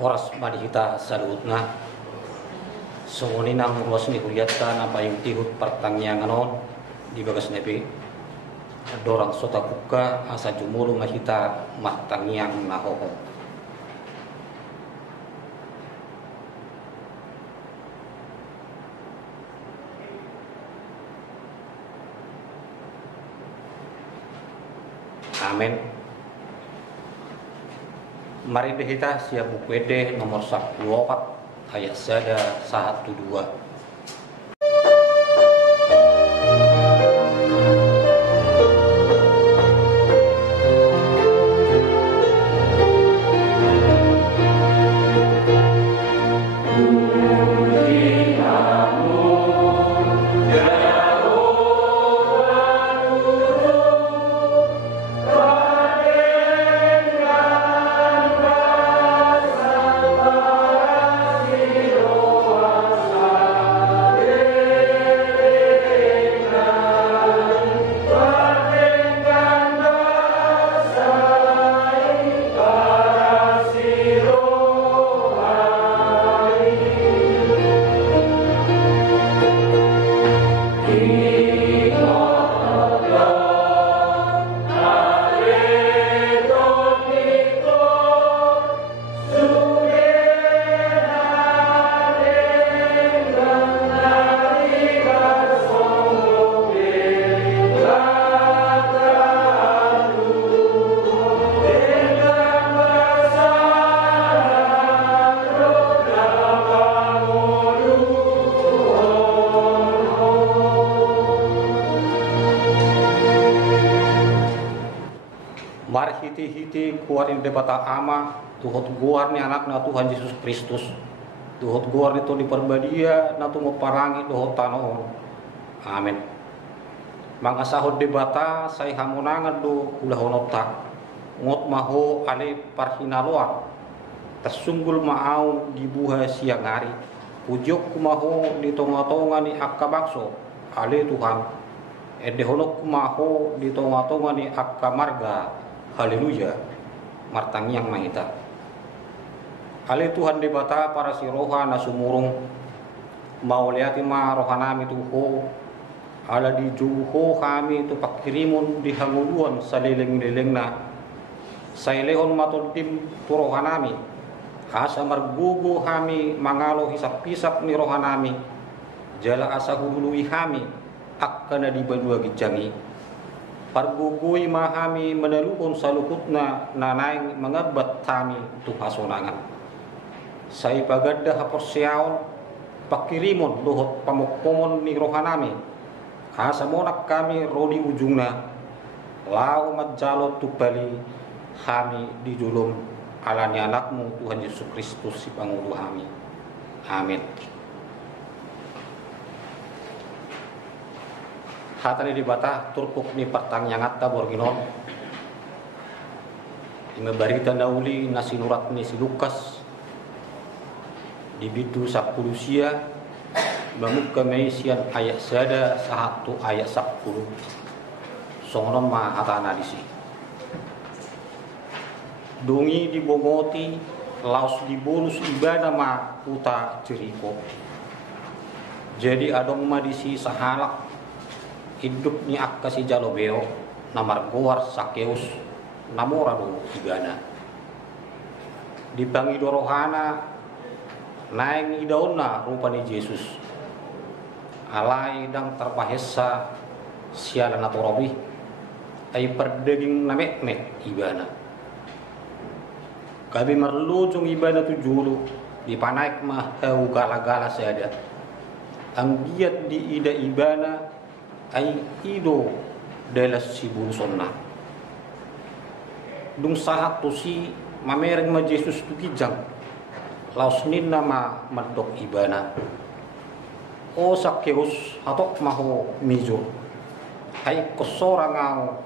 oras madihita salutna sunguni nang ruas ni kuliatan apa yung tihut pertangyangan on di bagas nepi dorang sota buka asa jumulu mahita martangyang nahoho. Amin. Mari kita siap buku ede nomor 14 ayat 1-2. Mari hiti-hiti kuarin debata ama tuhot guar ni anak na Tuhan Yesus Kristus. Tuhot guar itu diperbadia na tungo parangi dohot tanoon. Amin. Mga sahod debata say hamunangan do ulahonota. Ngot maho ale parhinaloan. Tasunggul maaw di buhay siang hari. Pujok kumaho di tonga-tonga ni akkabakso. Ale Tuhan. Edehonok kumaho di tonga-tonga ni akkamarga. Haleluya, martangyang mahita. Ale Tuhan debata para si roha na sumurong mauliati ma rohanami tuho ala di juho kami tu pakirimun di hanguluan sa lileng-lileng na sa ilehon matultim tu rohanami asa margugo kami mangalo hisap-hisap ni rohanami jala asa hulului kami akka na di badua gijangi pargugoy mahami menaluon sa lukut na nanay mangabat kami tuhasonangan. Sa ipagada haporsyaon, pakirimon luhot pamukpomon ni rohanami. Asa monak kami rodi ujung na, lao madjalot tupali kami di julum ala ni anakmu Tuhan Yesus Kristus si Pangulo kami. Amin. Hatani di bata turkuk ni pertangyangat ta borginon. Imabarita nauli na sinurat ni si Lukas di bidu 10 sia bamuk kemaisian ayat 1 ayat 10. Songonon ma hatana disi. Dungi dibongoti laos dibonus ibadah ma puta Jeriko. Jadi adong ma disi sahalak hidup ni akka si jalobeo namar goar sakeus namora do igana dibangi dorohana naeng idaonna rupa ni Yesus alai dang terpahesa siala natorobi ay perdeging namek-mek ibana kabi marlujung ibana tu julu dipanaik mah heu gala-gala seada ang giat di ida ibana ay ido delas si bunsonna dung sahat tu si mamereng ma Yesus tu kijang laos ninna ma madok ibana o sakeus hatok maho mijo ay kosorangau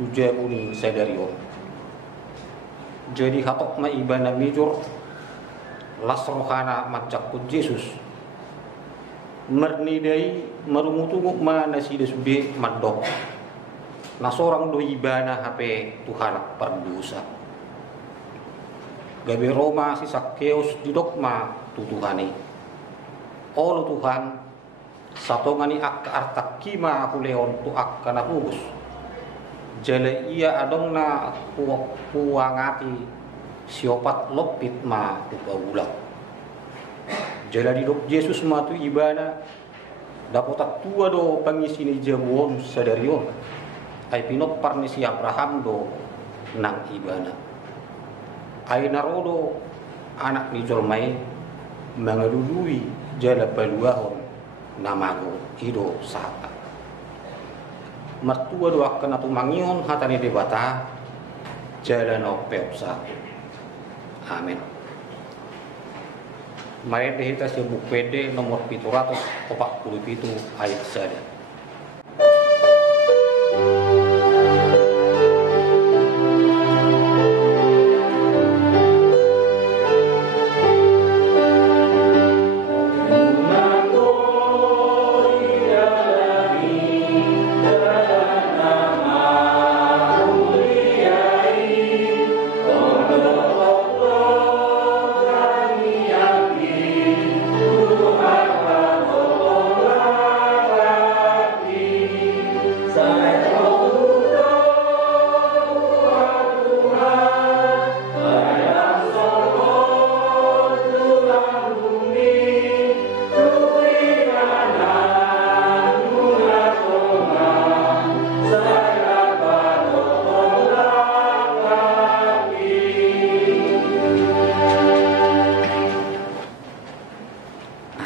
tujabuni sedario jadi hatok ma ibana mijur las rohana macak ku Yesus mernidai marumutunguk mana si desube madok na sorang do ibana hape Tuhan perdosa gabe Roma si Sakkeus di dogma tutuhani. Olo Tuhan, satu ngani akka artak kima aku leon tu akka na hubus. Jale ia adong na puangati siopat lopit ma upaulah. Jale di dok Yesus ma tu ibana dapat tua do pangisi ni jamuon sadarion. Ay pinok parni si Abraham do nang ibana. Ay narodo anak ni Jolmai mangalului jala paluahon namago ido sata. Mertua doa kena tu mangion hatani debata jala no peopsa. Amin. Mari kita sebut PD nomor 747 ayat 1.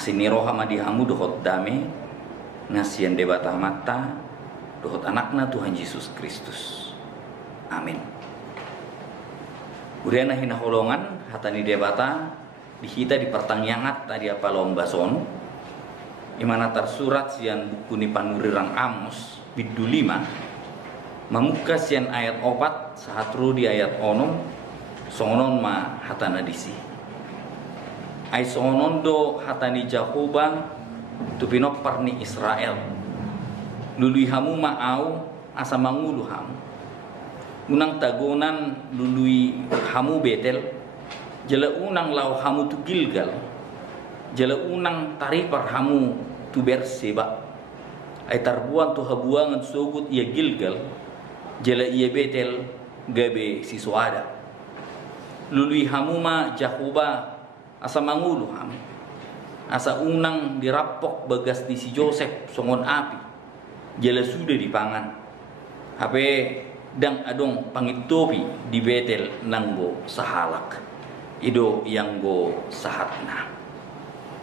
Asiniro hamadihamu dohot dame ngasian debata mata dohot anakna Tuhan Yesus Kristus. Amin. Uriana hina holongan hatani debata dihita di pertangyangat tadi apa lomba sono imana tersurat sian buku ni panurirang Amos biddu 5 mamuka sian ayat 4 sahatru di ayat ono songonon ma hatana disi. Ai sonon do hatani Jahoba tu pinok parni Israel. Lului hamu maau asa mangulu hamu. Unang tagonan lului hamu Betel. Jala unang lau hamu tu Gilgal. Jala unang taripar hamu tu Berseba. Ai tarbuan tu habuangan sogut ia Gilgal. Jala ia Betel gabe siswada. Lului hamu ma Jahoba asa mangulu ham asa unang dirapok bagas di si Joseph songon api jala sudah dipangan hape dang adong pangitopi di Betel nanggo sahalak ido yang go sahatna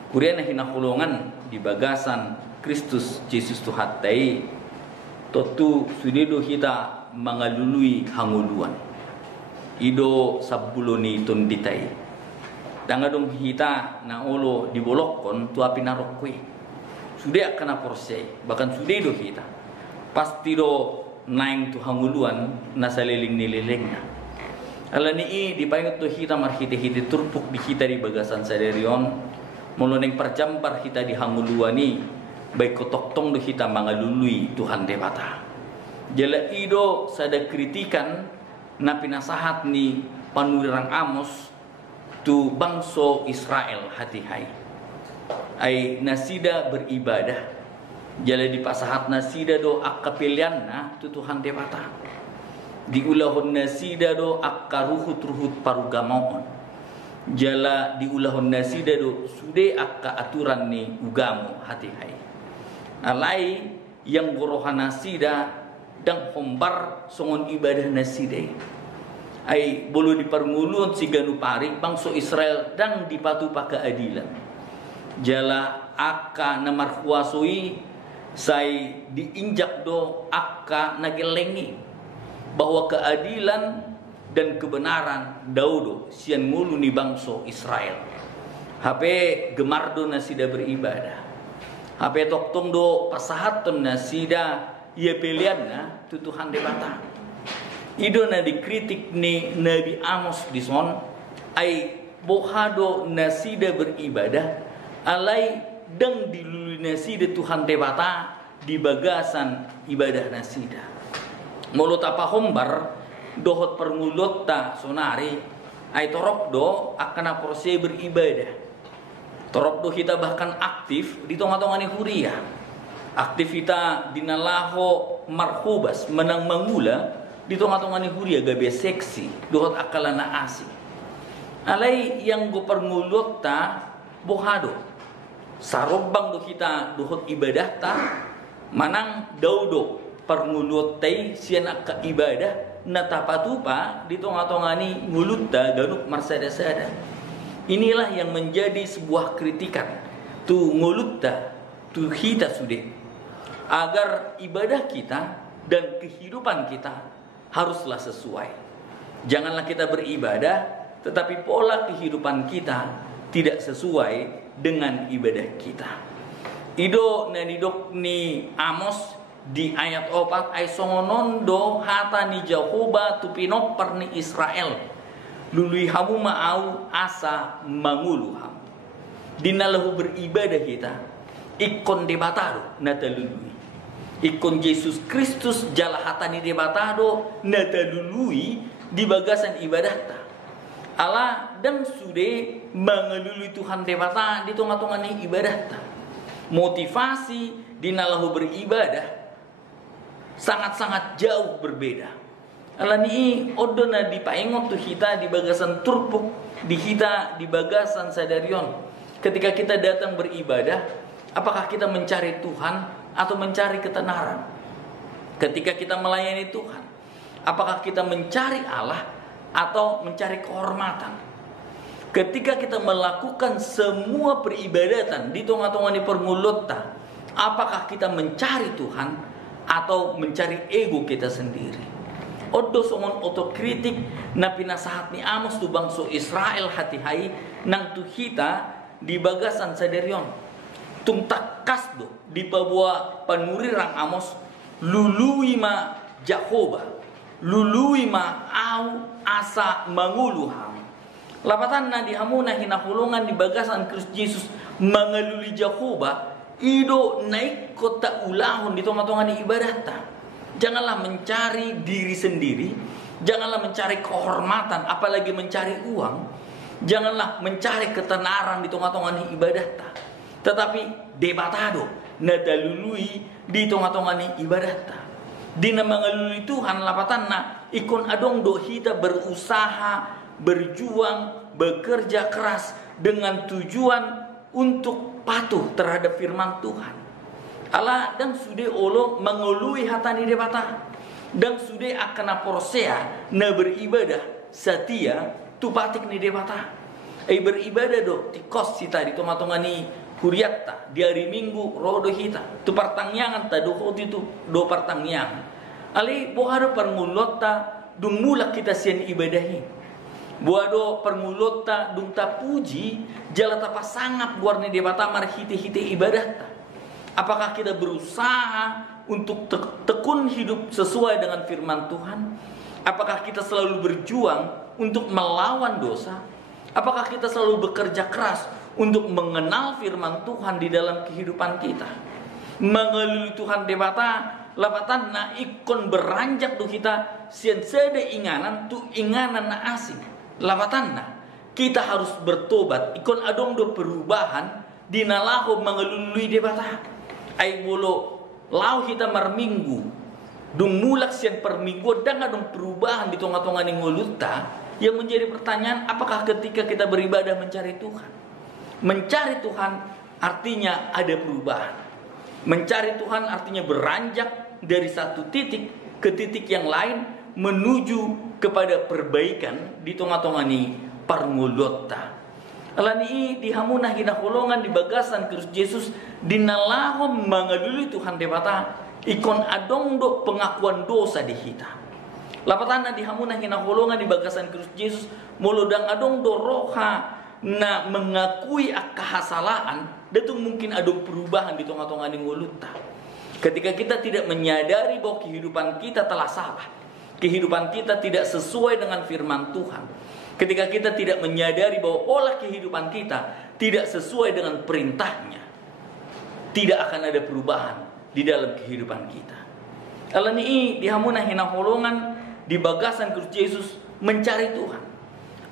kuriana hinakulongan di bagasan Kristus Yesus Tuhan tai totu sudedo kita mangalului hanguluan ido sabuloni tunditai dangadong hita na olo dibolokon tu api narokwe sudah kena porsei bahkan sudah do hita pasti do naing tu hanguluan na saliling nililingna ala ni di payung tu hita marhite-hite turpuk di hita di bagasan saderion moloneng perjambar hita di hanguluan ni baik kotoktong do hita mangalului Tuhan debata jala ido sada kritikan na pinasahat ni panurirang Amos tu bangso Israel hati hai ai nasida beribadah jala di pasahat nasida do akka pilianna tu Tuhan debata di ulahon nasida do akka ruhut parugamon jala di ulahon nasida do sude akka aturan ni ugamu hati hai alai yang gorohan nasida dang hombar songon ibadah nasida ai bolu diperngulun si ganu pari bangso Israel dang dipatu pa keadilan jala akka namarhuasui sai diinjak do akka nagelengi bahwa keadilan dan kebenaran daudo sian ngulu ni bangso Israel hape gemardo nasida beribadah hape toktong do pasahaton nasida ia pilianna tu Tuhan debata ido na dikritik ni Nabi Amos di son ai bohado nasida beribadah alai dang dilului nasida Tuhan debata di bagasan ibadah nasida mulut apa hombar dohot permulut ta sonari Ai torop do akan proses beribadah. Torop do kita bahkan aktif di tonga-tonga ni huria. Aktif kita dinalaho marhubas menang mangula di tonga-tonga ni huria gabe seksi dohot akalana asing. Alai yang go perngulot ta bohado. Sarobang do kita dohot ibadah ta manang daudo perngulot tai sian akka ibadah natapatupa di tonga-tonga ni ngulut ta ganuk marsada-sada. Inilah yang menjadi sebuah kritikan tu ngulut ta tu kita sudah agar ibadah kita dan kehidupan kita haruslah sesuai. Janganlah kita beribadah tetapi pola kehidupan kita tidak sesuai dengan ibadah kita. Ido nanidok ni Amos di ayat 4 ay songonondo hata ni Jehovah tu pinopar ni Israel lului hamu maau asa mangulu ham. Dinalahu beribadah kita ikon debatado natalului. Ikon Yesus Kristus jala hatani debatado natalului di bagasan ibadah ta. Allah dan sude mengelului Tuhan debata di tengah-tengah ni ibadah ta. Motivasi dinalahu beribadah sangat-sangat jauh berbeda. Allah ni odona di paengot tu kita di bagasan turpuk di kita di bagasan sadarion. Ketika kita datang beribadah, apakah kita mencari Tuhan atau mencari ketenaran? Ketika kita melayani Tuhan, apakah kita mencari Allah atau mencari kehormatan? Ketika kita melakukan semua peribadatan di tengah-tengah ni permulota, apakah kita mencari Tuhan atau mencari ego kita sendiri? Odo songon otokritik na pinasahat ni Amos tu bangso Israel hati-hai nang tu kita di bagasan saderion. Tung takas do di pabua panurirang Amos lului ma Jehovah lului ma au asa manguluham. Lapatan na dihamuna hinahulungan di bagasan Kristus Yesus mengeluli Jehovah ido naik kota ulahun di tonga-tonga ni ibadah. Janganlah mencari diri sendiri, janganlah mencari kehormatan, apalagi mencari uang. Janganlah mencari ketenaran di tengah-tengah ni ibadah ta. Tetapi debatado nadalului di tengah-tengah ni ibadah ta. Dina mengelului Tuhan lapatan na ikon adong do hita berusaha, berjuang, bekerja keras dengan tujuan untuk patuh terhadap firman Tuhan. Allah dan sudah olo mengelui hatani debata dan sudah akan porosea na beribadah setia tu patik ni debata. Beribadah do tikos sita di toma-toma ni kuriatta di hari Minggu rodo hita tu partangyangan ta do hoti tu do partangyangan. Ali boharo permulota dung mulak kita sian ibadahi. Buado permulota dung ta puji jala ta pasangat buar ni debata mar hite-hite ibadah ta. Apakah kita berusaha untuk tekun hidup sesuai dengan firman Tuhan? Apakah kita selalu berjuang untuk melawan dosa? Apakah kita selalu bekerja keras untuk mengenal firman Tuhan di dalam kehidupan kita? Mengelului Tuhan debata lapatan na ikon beranjak tu kita sian sede inganan tu inganan na asing. Lapatan na kita harus bertobat ikon adong do perubahan dinalaho mengelului debata. Ay bolo lau kita marminggu dung mulak sian perminggu dan adong perubahan di tengah-tengah ni nguluta. Yang menjadi pertanyaan, apakah ketika kita beribadah mencari Tuhan? Mencari Tuhan artinya ada perubahan. Mencari Tuhan artinya beranjak dari satu titik ke titik yang lain menuju kepada perbaikan di tengah-tengah ni parngulota. Alani dihamuna hinahulungan di bagasan Kristus Yesus dinalahom mengelului Tuhan debata ikon adong do pengakuan dosa di hita. Lapatan dihamuna hinahulungan di bagasan Kristus Yesus muludang adong do roha na mengakui kehasalaan datu mungkin adong perubahan di tengah-tengah ni nguluta. Ketika kita tidak menyadari bahwa kehidupan kita telah salah, kehidupan kita tidak sesuai dengan firman Tuhan, ketika kita tidak menyadari bahwa pola kehidupan kita tidak sesuai dengan perintahnya, tidak akan ada perubahan di dalam kehidupan kita. Alani dihamuna hinahulungan di bagasan Kristus Yesus mencari Tuhan.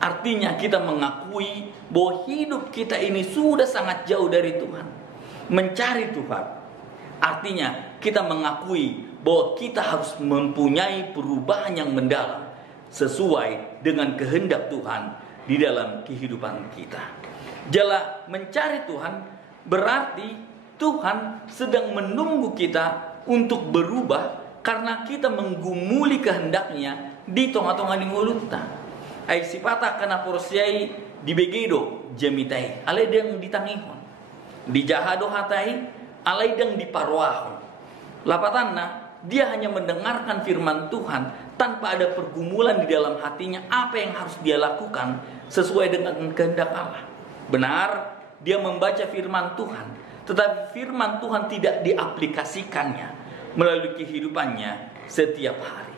Artinya kita mengakui bahwa hidup kita ini sudah sangat jauh dari Tuhan. Mencari Tuhan artinya kita mengakui bahwa kita harus mempunyai perubahan yang mendalam sesuai dengan kehendak Tuhan di dalam kehidupan kita. Jala mencari Tuhan berarti Tuhan sedang menunggu kita untuk berubah karena kita menggumuli kehendaknya di tengah-tengah di mulutnya. Ai sipata kana porsiai di begedo jamitai alai deng ditangihon di jahado hatai alai deng diparwahon. Lapatanna dia hanya mendengarkan firman Tuhan tanpa ada pergumulan di dalam hatinya apa yang harus dia lakukan sesuai dengan kehendak Allah. Benar, dia membaca firman Tuhan, tetapi firman Tuhan tidak diaplikasikannya melalui kehidupannya setiap hari.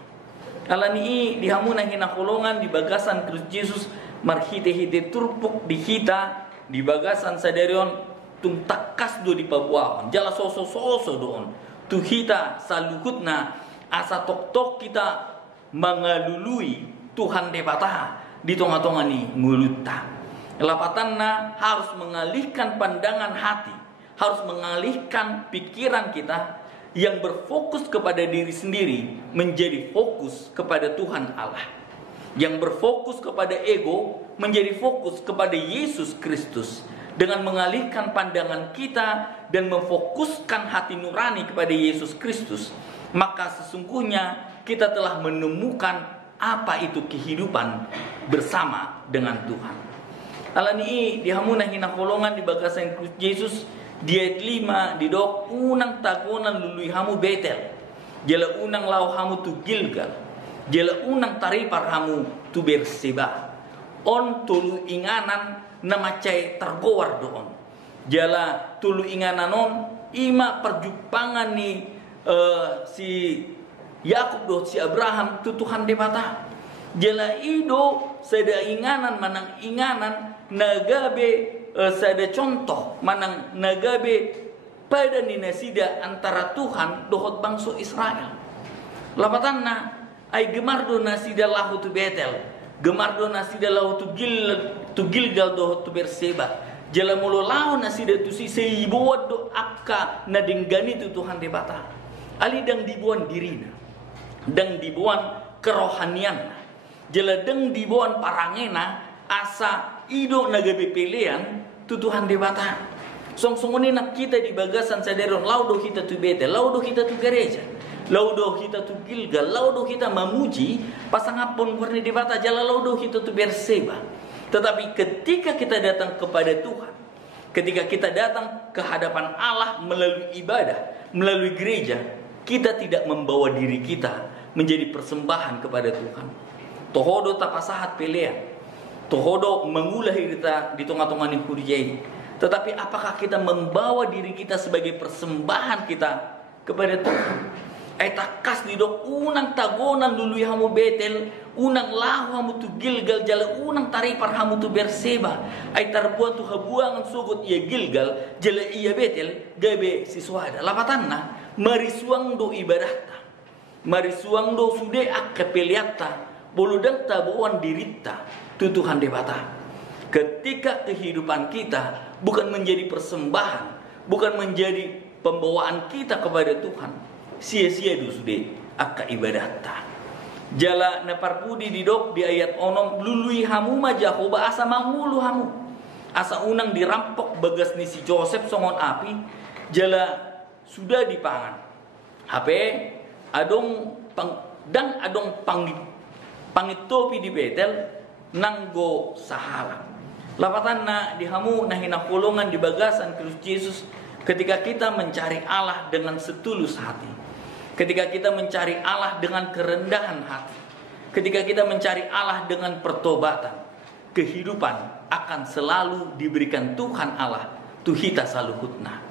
Alani dihamuna hina kolongan di bagasan Kristus Yesus marhite-hite turpuk di hita di bagasan saderion tung takas do di pabuahon jala soso-soso doon tu hita saluhutna asa tok-tok kita mengalului Tuhan debata di tengah-tengah ni ngulutta. Lapatanna harus mengalihkan pandangan hati, harus mengalihkan pikiran kita yang berfokus kepada diri sendiri menjadi fokus kepada Tuhan Allah. Yang berfokus kepada ego menjadi fokus kepada Yesus Kristus. Dengan mengalihkan pandangan kita dan memfokuskan hati nurani kepada Yesus Kristus, maka sesungguhnya kita telah menemukan apa itu kehidupan bersama dengan Tuhan. Alani dihamuna hina kolongan di bagasan Kristus Yesus di ayat 5 di dok unang tagonan lului hamu Betel, jela unang lau hamu tu Gilgal, jela unang taripar hamu tu Berseba, on tulu inganan nama cai tergowar doon, jala tulu inganan on ima perjupangan ni si Yakub do si Abraham tu Tuhan debata, jela ido seda inganan manang inganan nagabe sada contoh manang nagabe pada ninasida antara Tuhan dohot bangsa Israel. Lapatanna ay gemardo nasida lahu tu Betel, gemardo nasida lahu tu Gilgal dohot tu Berseba. Jala mulo lahu nasida tu si seibuat do akka nadinggani tu Tuhan debata. Ali dang dibuan dirina, dang dibuan kerohanian, jala dang dibuan parangena asa ido nagabe pilihan tu Tuhan debata. Song-songoni nak kita di bagasan saderon laudo kita tu Betel, laudo kita tu gereja, laudo kita tu Gilgal, laudo kita memuji pasangapun warni debata jala laudo kita tu Berseba. Tetapi ketika kita datang kepada Tuhan, ketika kita datang ke hadapan Allah melalui ibadah, melalui gereja, kita tidak membawa diri kita menjadi persembahan kepada Tuhan. Tohodo tapasahat pelean, tohodo mengulah kita di tengah-tengah ni kurjai. Tetapi apakah kita membawa diri kita sebagai persembahan kita kepada Tuhan? Ay takas di dok unang tagonan lului hamu Betel, unang lahu hamu tu Gilgal, jala unang taripar hamu tu Berseba. Ay tarbuan tu habuangan sugot ia Gilgal, jala ia Betel, gabe siswada. Lapatanna marisuang do ibadahta, marisuang do sude akka peliatta, boludang tabuan dirita tu Tuhan debata. Ketika kehidupan kita bukan menjadi persembahan, bukan menjadi pembawaan kita kepada Tuhan, sia-sia du sude akka ibadahta. Jala naparpudi didok di ayat onom lului hamu majahoba asa mangulu hamu, asa unang dirampok bagas ni si Joseph songon api, jala sudah dipangan. HP adong dang adong pangitopi di Betel nanggo sahala. Lapatanna dihamu nahina kolongan di bagasan Kristus Yesus ketika kita mencari Allah dengan setulus hati. Ketika kita mencari Allah dengan kerendahan hati. Ketika kita mencari Allah dengan pertobatan, kehidupan akan selalu diberikan Tuhan Allah tuhita saluhutna.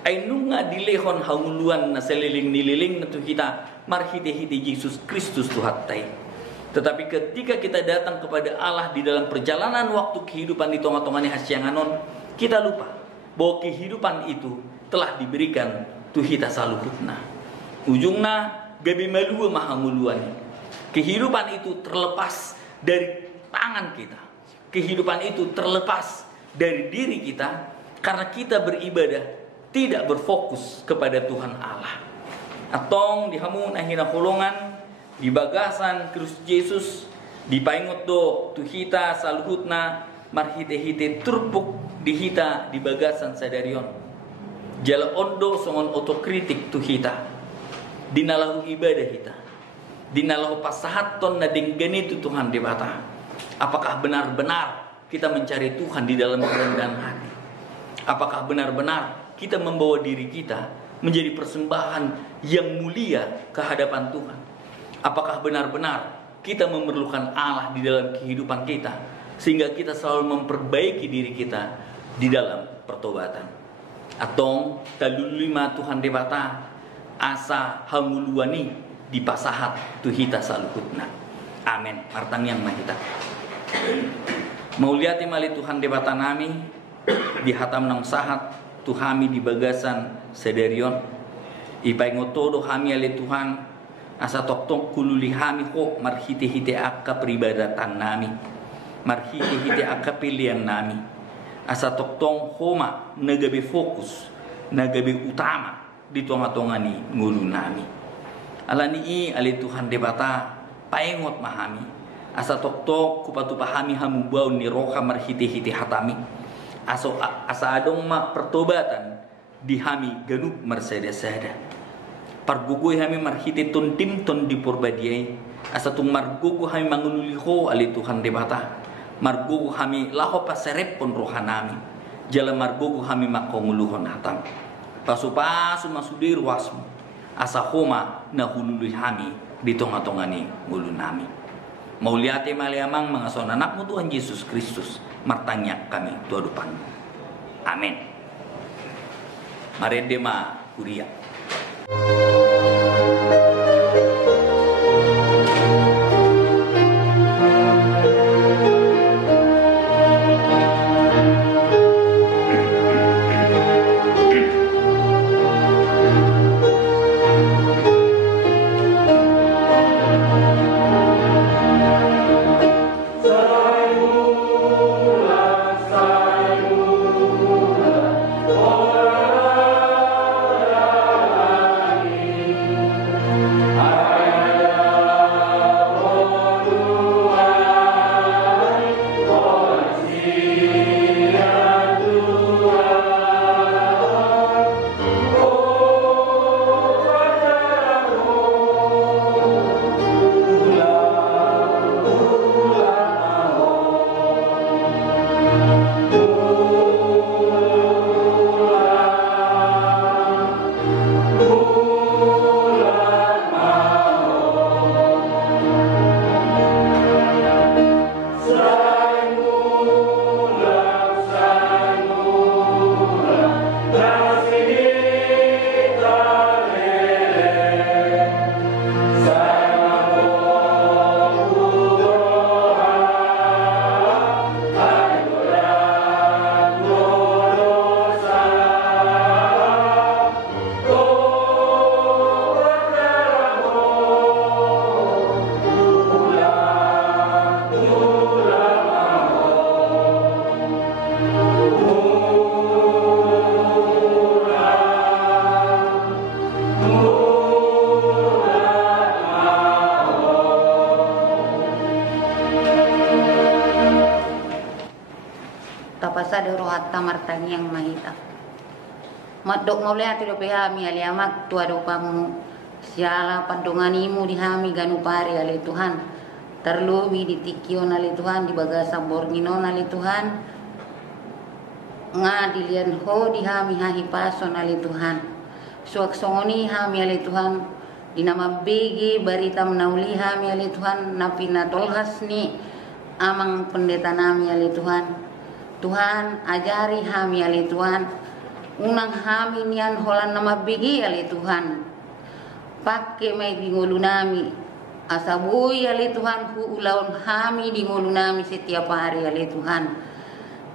Ainunga dilehon hauluan na seliling nililing na tuhita marhite-hite Yesus Kristus tuhattai. Tetapi ketika kita datang kepada Allah di dalam perjalanan waktu kehidupan di tengah-tengah hasyanganon, kita lupa bahwa kehidupan itu telah diberikan tuhita saluhutna. Ujungna gabi malua mahamuluan. Kehidupan itu terlepas dari tangan kita. kehidupan itu terlepas dari diri kita karena kita beribadah tidak berfokus kepada Tuhan Allah. Atong dihamun ahina holongan di bagasan Kristus Yesus di paingot do tu hita saluhutna marhite-hite turpuk di hita di bagasan sadarion. Jala ondo songon otokritik tu hita. Dinalahu ibadah hita. Dinalahu pasahaton na denggani tu Tuhan debata. Apakah benar-benar kita mencari Tuhan di dalam kerendahan hati? Apakah benar-benar kita membawa diri kita menjadi persembahan yang mulia ke hadapan Tuhan? Apakah benar-benar kita memerlukan Allah di dalam kehidupan kita sehingga kita selalu memperbaiki diri kita di dalam pertobatan? Atau talulima Tuhan debata asa hamuluani di pasahat tuhita saluhutna. Amin. Martang yang mahita. Mauliati mali Tuhan debata nami di hatam nang sahat tuhami di bagasan sederion. Ipai ngotodo kami ali Tuhan asa tok-tok kululi kami ho marhite-hite akka peribadatan nami. Marhite-hite akka pilihan nami. Asa tok-tok homa nagabe fokus, nagabe utama di tonga-tongani ngulu nami. Alani ali Tuhan debata paengot mahami. Asa tok-tok kupatupahami hamubau ni roha marhite-hite hatami. Asa adong ma pertobatan di hami ganup merseda-seda. Pargugoy hami marhite ton tim ton di purbadiay. Asa tung margugo hami mangululiho ali Tuhan debata. Margugo hami laho paserep pon rohanami. Jala margugo hami makonguluhon hatam. Pasu-pasu masudir wasmu. Asa homa na hulului hami di tonga-tongani ngulu nami. Mauliate maliamang mga sonanakmu Tuhan Yesus Kristus. Martanya kami tuadupan. Amin. Maredema kuria. Tapasada rohat tamartang yang mahita. Madok mauliati do pehami aliamak tuado pamu siala pandonganimu dihami ganupari ali Tuhan. Terlebih ditikion ali Tuhan di bagasa bornginon ali Tuhan. Nga dilian ho dihami hahi pason ali Tuhan. Suak songoni hami ali Tuhan. Dinama begi barita menauli hami ali Tuhan. Napina tolhas ni amang pendeta nami ali Tuhan. Tuhan ajari hami ali Tuhan. Unang hami nian holan nama begi ali Tuhan. Pakai mai di ngulu nami. Asabui ali Tuhan hu ulaun hami di ngulu nami setiap hari ali Tuhan.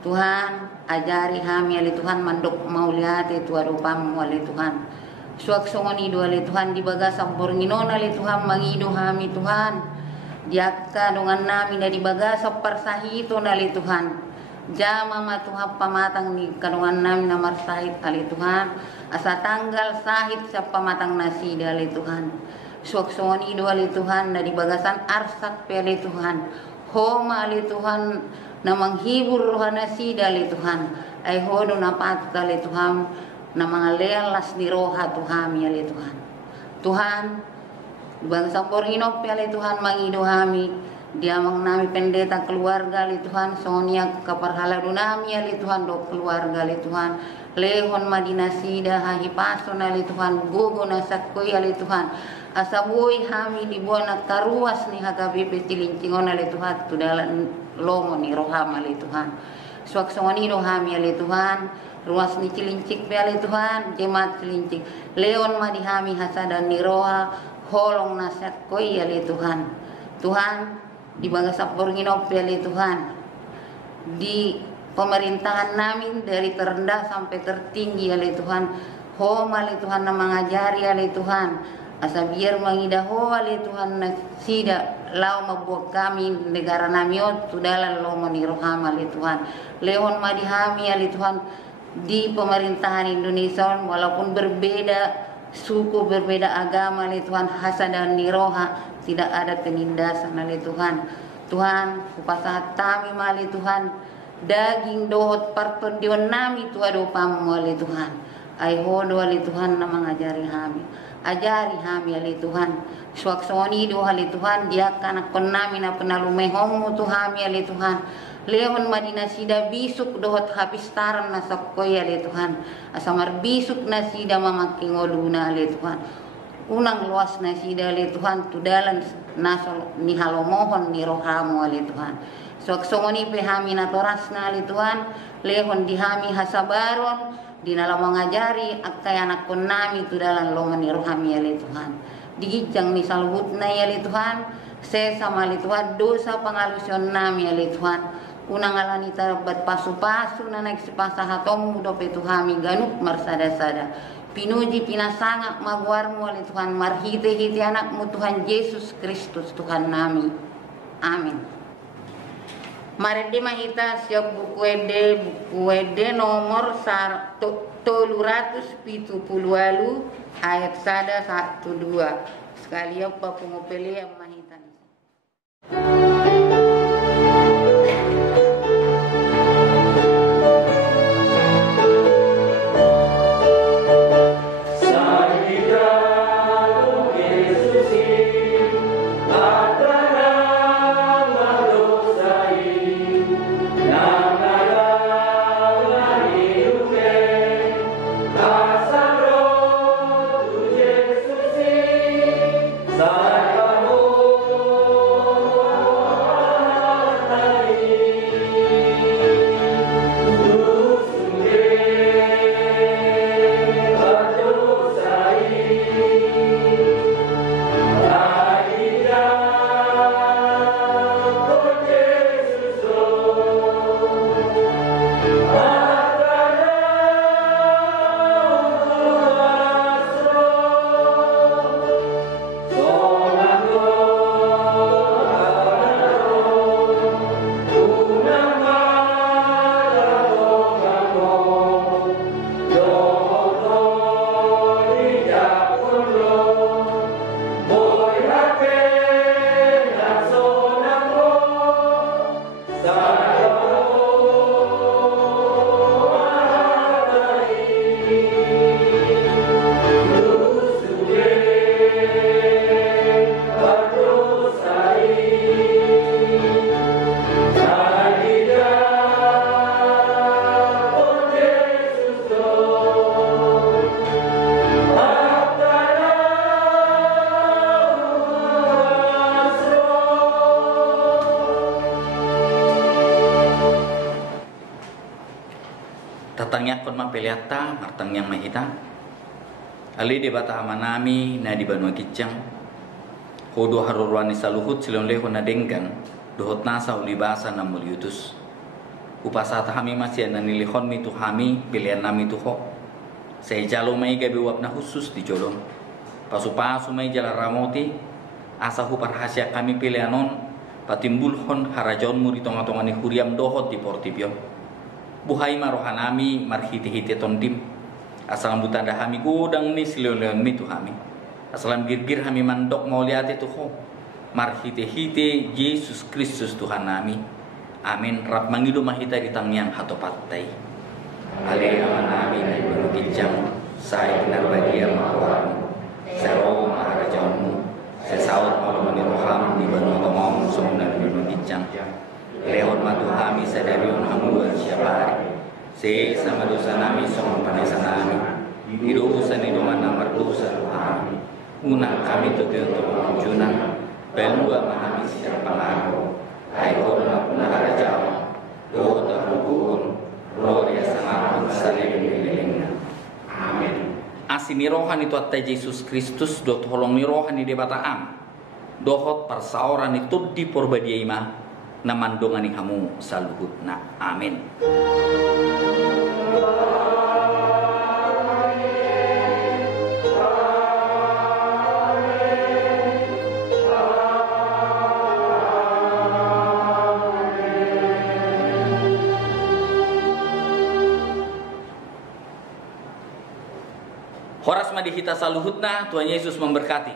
Tuhan ajari hami ali Tuhan mandok mauliate tua rupamu ali Tuhan. Suak songoni do ali Tuhan di baga sampor nginon ali Tuhan mangido hami Tuhan. Diaka dengan nami dari bagasa persahito nali Tuhan. Jama matuha pamatang ni kanungan nami na marsahit ali Tuhan. Asa tanggal sahit sa pamatang nasida ali Tuhan. Suaksoni do ali Tuhan na di bagasan arsak pe ali Tuhan. Homa ali Tuhan na menghibur rohan nasida ali Tuhan. Ay hodo na patut ali Tuhan na mga lealas ni roha Tuhan ali Tuhan. Tuhan bangsa porhinop pe ali Tuhan mangidohami. Dia mengnami pendeta keluarga li Tuhan, Sonia kaparhala dunami li Tuhan do keluarga li Tuhan, lehon madinasida hahipason li Tuhan, gugo nasakoi li Tuhan, asabui hami dibuana karuas ni hagabipe tilincingon li Tuhan, tudalan lomo ni rohama li Tuhan, suaksoni rohami li Tuhan, ruas ni cilincik pe li Tuhan, jemaat cilincik, leon madihami hasadan ni roha, holong nasakoi li Tuhan, Tuhan di bangsa Pornginop ya Tuhan, di pemerintahan namin dari terendah sampai tertinggi ya Tuhan, homa ya Tuhan na mengajari ya Tuhan, asa biar mangidaho ya Tuhan na sida lau mabuat kami negara namiot tudalan lo manirohama ya Tuhan, lehon madihami ya Tuhan di pemerintahan Indonesia walaupun berbeda suku, berbeda agama ya Tuhan, hasad dan niroha tidak ada penindasan oleh Tuhan. Tuhan, upasa kami mali Tuhan, daging dohot partondion nami tu ado pamu oleh Tuhan. Ai hodo oleh Tuhan na mengajari kami. Ajari kami oleh Tuhan. Suaksoni do oleh Tuhan, dia kanak kon nami na penalumehong tu kami oleh Tuhan. Lehon madinasida bisuk dohot hapistaran na sakoy oleh Tuhan. Asamar bisuk nasida mamaking oluna oleh Tuhan. Unang luas na sida li Tuhan tudalan nasol ni halomohon ni rohamo li Tuhan. Suaksoni pe hami na toras na li Tuhan, lehon di hami hasabaron di nalang mengajari akay anak kon nami tudalan loman ni rohami li Tuhan. Digijang ni salbut na li Tuhan, sesama li Tuhan dosa pangalusyon nami li Tuhan. Unang alani tarabat pasu-pasu na nagsipasa hatom mudo pe tuhami ganup marsada-sada. Pinuji pinasanga magwarmo oleh Tuhan, marhite-hite anakmu Tuhan Yesus Kristus Tuhan nami. Amin. Marede mahita siap buku ede nomor 378 ayat 1-2. Sekali apa pengopeli yang mahita. Tatangnya kon mapeliata martang yang mahita ali de bata manami na di banua kicang kodo harurwani saluhut silon leho na denggan dohot nasa ulibasa na mulyutus upasata hami masih na nilihon mi tu hami pilihan nami tu ho saya jalo mai gabi wapna khusus di jolong pasu-pasu mai jala ramoti Asahu parhasia kami pilihanon patimbulhon harajonmu di tonga-tonga ni huriam dohot di portipion. Buhai marohanami marhiti-hiti tondim. Asalam butanda hami gudang ni sileleon mi tuhami. Asalam girgir hami mandok mau lihat tuho. Marhiti-hiti Yesus Kristus Tuhan nami. Amin. Rap mangidu mahita di tangyang hatopatai. Ale amanami na ibanu kijang. Saya benar bagia mahuan. Sero maharajonmu. Sesaut malu maniroham di banu tomong sumuna ibanu kijang. Lehon matuhami sadarion hamuan syabari. Se sama dosa nami sumang panesa nami. Diruusan inuman namar dosa Tuhan. Una kami tuki untuk menunjunan. Belua mahami siapa lagu. Hai korona punah harajau. Doa terhubung. Gloria sangat saling bilingna. Amin. Asini rohani tu atta Yesus Kristus dot holong ni rohani debata am. Dohot parsaoran itu di porbadia ima namandongani kamu saluhutna. Amin. Horas madihita saluhutna, Tuhan Yesus memberkati.